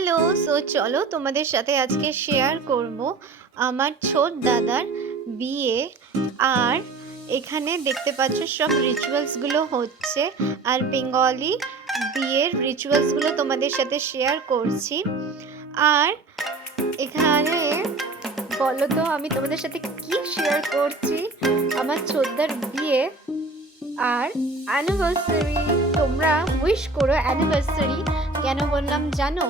Hello, চলো তোমাদের সাথে আজকে শেয়ার করব আমার ছোট দাদার বিয়ে। আর এখানে দেখতে পাচ্ছ সব রিচুয়ালসগুলো হচ্ছে, আর বেঙ্গলি বিয়ের রিচুয়ালসগুলো তোমাদের সাথে শেয়ার করছি। আর এখানে বলো তো আমি তোমাদের সাথে কি শেয়ার করছি, আমার ছোটদার বিয়ে আর অ্যানিভার্সারি। তোমরা উইশ করো অ্যানিভার্সারি। কেন বললাম জানো?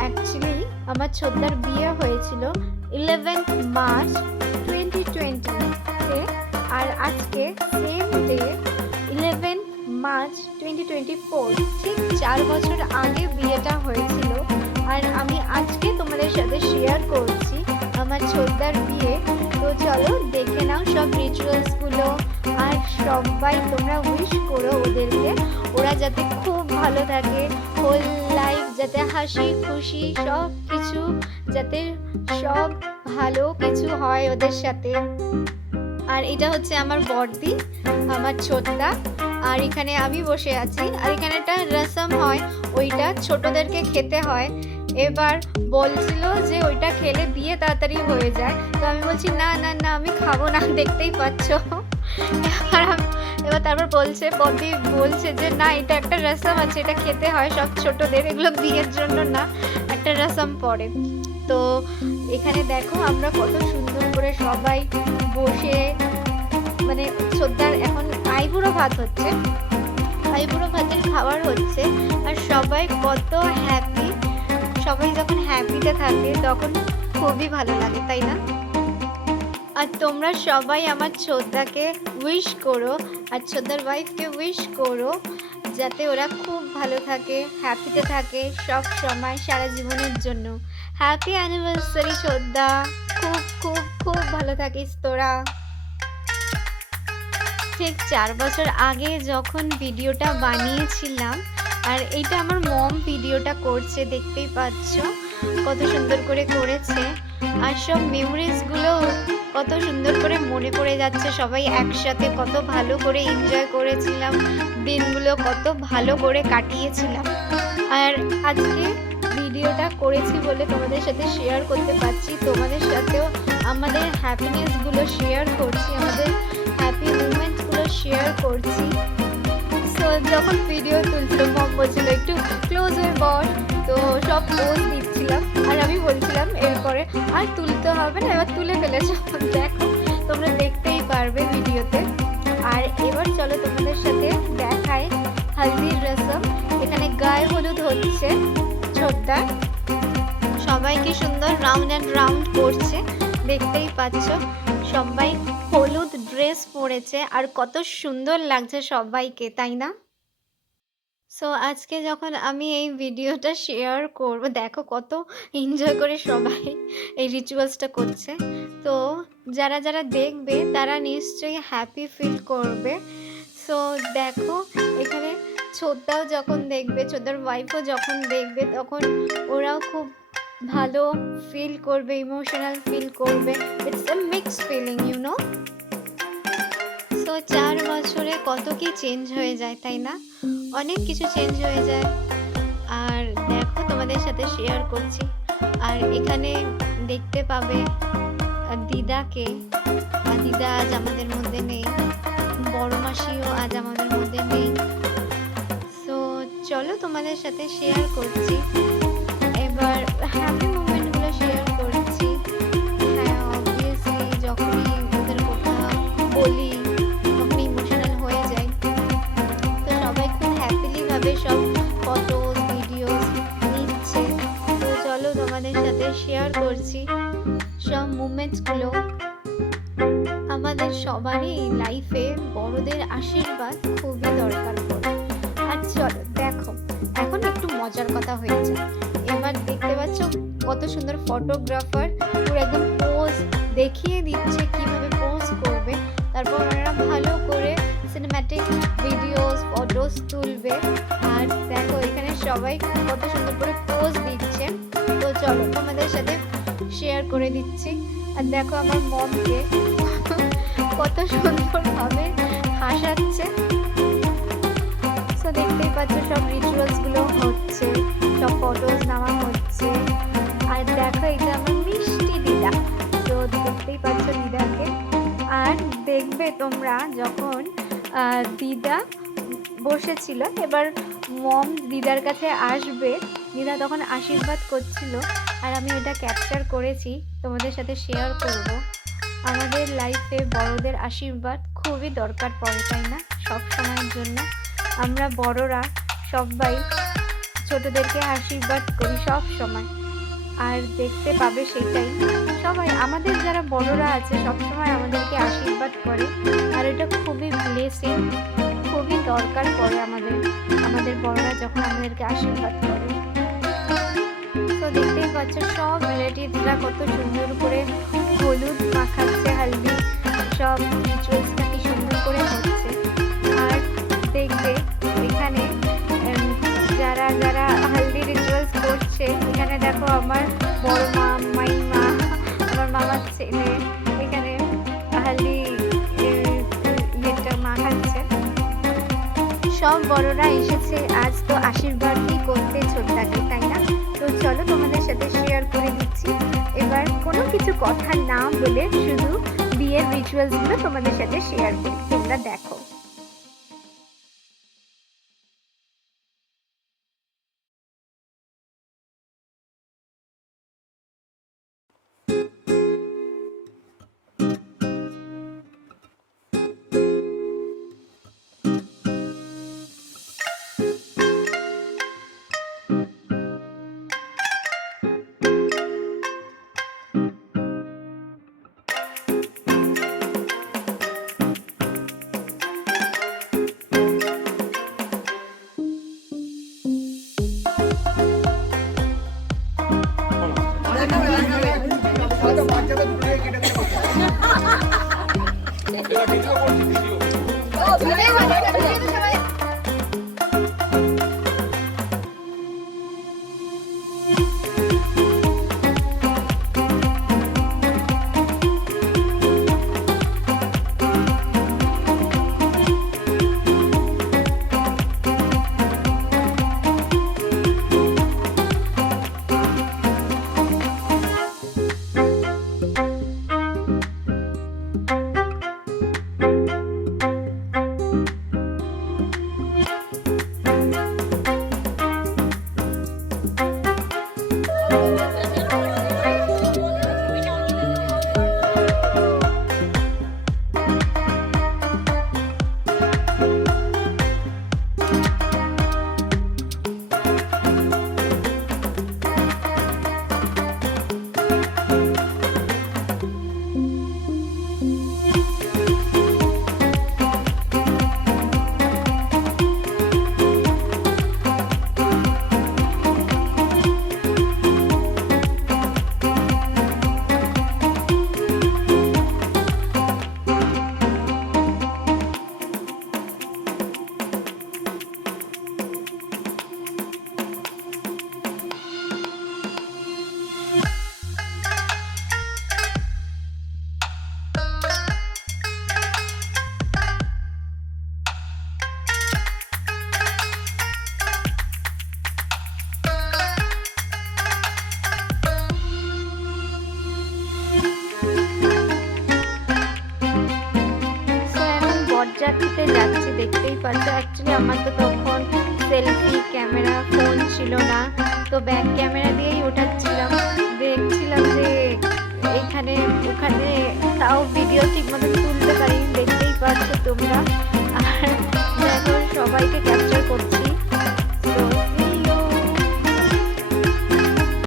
অ্যাকচুয়ালি আমার ছোটদার বিয়ে হয়েছিল 11th মার্চ 2020-তে, আর আজকে সেম ডে 11th মার্চ 2024, ঠিক 4 বছর আগে বিয়েটা হয়েছিল। আর আমি আজকে তোমাদের সাথে শেয়ার করছি আমার ছোটদার বিয়ে। তো চলো দেখে নাও সব রিচুয়ালসগুলো, আর সবাই তোমরা উইশ করো ওদেরকে, ওরা যাতে খুব ভালো থাকে, হোল লাইফ যাতে হাসি খুশি সব কিছু, যাতে সব ভালো কিছু হয় ওদের সাথে। আর এটা হচ্ছে আমার বড়দি, আমার ছোটদা, আর এখানে আমি বসে আছি। আর এখানে একটা রসম হয়, ওইটা ছোটদেরকে খেতে হয়। এবার বলছিল যে ওইটা খেলে বিয়ে তাড়াতাড়ি হয়ে যায়, তো আমি বলছি না না না আমি খাবো না, দেখতেই পাচ্ছ। এবার তারপর বড়দি বলছে যে না এটা একটা রসম আছে, এটা খেতে হয় সব ছোটদের, এগুলো বিয়ের জন্য না, একটা রসম পড়ে। তো এখানে দেখো আমরা কত সুন্দর করে সবাই বসে, মানে ছোটদার এখন আইবুড়ো ভাত হচ্ছে, আইবুড়ো ভাতের খাবার হচ্ছে। আর সবাই কত হ্যাপি, সবাই যখন হ্যাপিতে থাকে তখন খুবই ভালো লাগে, তাই না? আর তোমরা সবাই আমার ছোটদাকে উইশ করো, আর ছোটদার ওয়াইফকে উইশ করো যাতে ওরা খুব ভালো থাকে, হ্যাপিতে থাকে সব সময় সারা জীবনের জন্য। হ্যাপি অ্যানিভার্সারি ছোটদা, খুব খুব খুব ভালো থাকিস তোরা। ঠিক 4 বছর আগে যখন ভিডিওটা বানিয়েছিলাম, আর এইটা আমার মম ভিডিওটা করছে, দেখতেই পাচ্ছ কত সুন্দর করে করেছে। আর সব মেমোরিজগুলো কত সুন্দর করে মনে পড়ে যাচ্ছে, সবাই একসাথে কত ভালো করে এনজয় করেছিলাম, দিনগুলো কত ভালো করে কাটিয়েছিলাম। আর আজকে ভিডিওটা করেছি বলে তোমাদের সাথে শেয়ার করতে পারছি, তোমাদের সাথেও আমাদের হ্যাপিনেসগুলো শেয়ার করছি, আমাদের হ্যাপি মুমেন্টসগুলো শেয়ার করছি। সো যখন ভিডিও তুলছিল মম বলছিল একটু ক্লোজ হয়ে বস, তো সব পোজ দিচ্ছিলাম, আর আমি বলছিলাম এরপরে আর তুলতে হবে না, এবার তুলে ফেলেছ, দেখো তোমরা দেখতেই পারবে ভিডিওতে। আর এবার চলো তোমাদের সাথে দেখায় হলদির রসম। এখানে গায়ে হলুদ হচ্ছে ছোটদা, সবাই কি সুন্দর রাউন্ড অ্যান্ড রাউন্ড করছে, দেখতেই পাচ্ছ সবাই হলুদ ড্রেস পরেছে, আর কত সুন্দর লাগছে সবাইকে, তাই না? সো আজকে যখন আমি এই ভিডিওটা শেয়ার করব, দেখো কত এনজয় করে সবাই এই রিচুয়ালসটা করছে। তো যারা যারা দেখবে তারা নিশ্চয়ই হ্যাপি ফিল করবে। সো দেখো এখানে ছোটদাও যখন দেখবে, ছোটদার ওয়াইফও যখন দেখবে, তখন ওরাও খুব ভালো ফিল করবে, ইমোশনাল ফিল করবে। It's a mixed feeling, you know. তো 4 বছরে কত কি চেঞ্জ হয়ে যায়, তাই না? অনেক কিছু চেঞ্জ হয়ে যায়। আর দেখো তোমাদের সাথে শেয়ার করছি। আর এখানে দেখতে পাবে দিদাকে, আর দিদা আজ আমাদের মধ্যে নেই, বড় মাসিও আজ আমাদের মধ্যে নেই। সো চলো তোমাদের সাথে শেয়ার করছি, এবার হ্যাপি মুমেন্টগুলো শেয়ার করছি। হ্যাঁ, অবভিয়াসলি যখনই ওদের কথা বলি তখনই ইমোশনাল হয়ে যায়। তো সবাই খুব হ্যাপিলি ভাবে সব ফটোস ভিডিওস নিচ্ছে। তো চলো তোমাদের সাথে শেয়ার করছি সব মুমেন্টসগুলো। আমাদের সবারই লাইফে বড়দের আশীর্বাদ খুবই দরকার পড়ে। আর চলো দেখো এখন একটু মজার কথা হয়েছে। এবার দেখতে পাচ্ছ কত সুন্দর ফটোগ্রাফার পুরো একদম পোজ দেখিয়ে দিচ্ছে কিভাবে পোজ করবে, তারপর ওনারা ভালো করে সিনেম্যাটিক ভিডিওস ফটোস তুলবে। আর দেখো এখানে সবাই কত সুন্দর করে পোজ দিচ্ছে। তো চলো তোমাদের সাথে শেয়ার করে দিচ্ছি। আর দেখো আমার মমকে কত সুন্দরভাবে হাসাচ্ছে। সো দেখতেই পাচ্ছ সব রিচুয়ালসগুলো হচ্ছে, সব ফটোস নেওয়া হচ্ছে। তোমরা যখন দিদা বসেছিল, এবার মম দিদার কাছে আসবে, দিদা তখন আশীর্বাদ করছিল, আর আমি এটা ক্যাপচার করেছি, তোমাদের সাথে শেয়ার করব। আমাদের লাইফে বড়দের আশীর্বাদ খুবই দরকার পড়ে, তাই না? সব সময়ের জন্য আমরা বড়রা সবাই ছোটদেরকে আশীর্বাদ করি সব সময়, আর দেখতে পাবে সেটাই। সবাই আমাদের যারা বড়রা আছে সবসময় আমাদেরকে আশীর্বাদ করে, আর এটা খুবই ব্লেসিং, খুবই দরকার পড়ে আমাদের বড়রা যখন আমাদেরকে আশীর্বাদ করে। তো দেখতেই পাচ্ছ সব রিলেটিভসরা কত সুন্দর করে হলুদ মাখাচ্ছে, হলদি, সব রিচুয়ালসটা কি সুন্দর করে হচ্ছে। আর দেখবে এখানে যারা যারা হলদি রিচুয়ালস করছে, এখানে দেখো আমার বড় মা, মাইমা, আমার মামার ছেলে এখানে হলদি ইয়েটা মাখাচ্ছে। সব বড়রা এসেছে আজ তো আশীর্বাদই করতে ছোটটাকে, তাই না? তো চলো তোমাদের সাথে শেয়ার করে দিচ্ছি। এবার কোনো কিছু কথা না বলে শুধু বিয়ের রিচুয়ালসগুলো তোমাদের সাথে শেয়ার করি, তোমরা দেখো। বরযাত্রীতে যাচ্ছি, দেখতেই পাচ্ছ। অ্যাকচুয়ালি আমার তো তখন সেলফি ক্যামেরা ফোন ছিল না, তো ব্যাক ক্যামেরা দিয়েই ওঠাচ্ছিলাম।